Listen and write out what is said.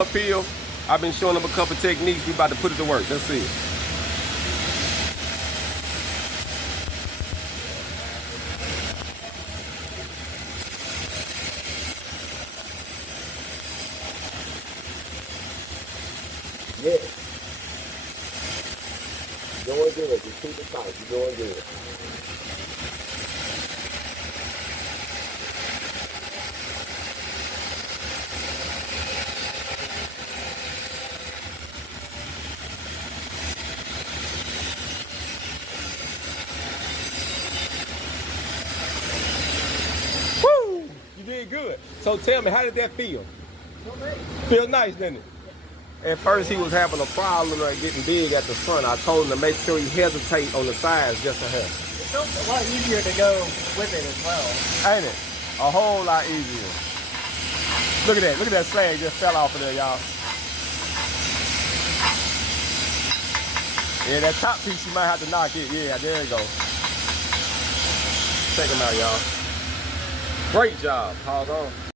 Uphill. I've been showing them a couple techniques. We about to put it to work. Let's see it. Yeah. You're doing good. Just keep it tight. You're doing good. Woo! You did good. So tell me, how did that feel? Feel nice, didn't it? At first, he was having a problem getting big at the front. I told him to make sure he hesitate on the sides just a hair. It's a lot easier to go with it as well. Ain't it? A whole lot easier. Look at that. Look at that slag just fell off of there, y'all. Yeah, that top piece you might have to knock it. Yeah, there you go. Check them out, y'all. Great job. Pause on.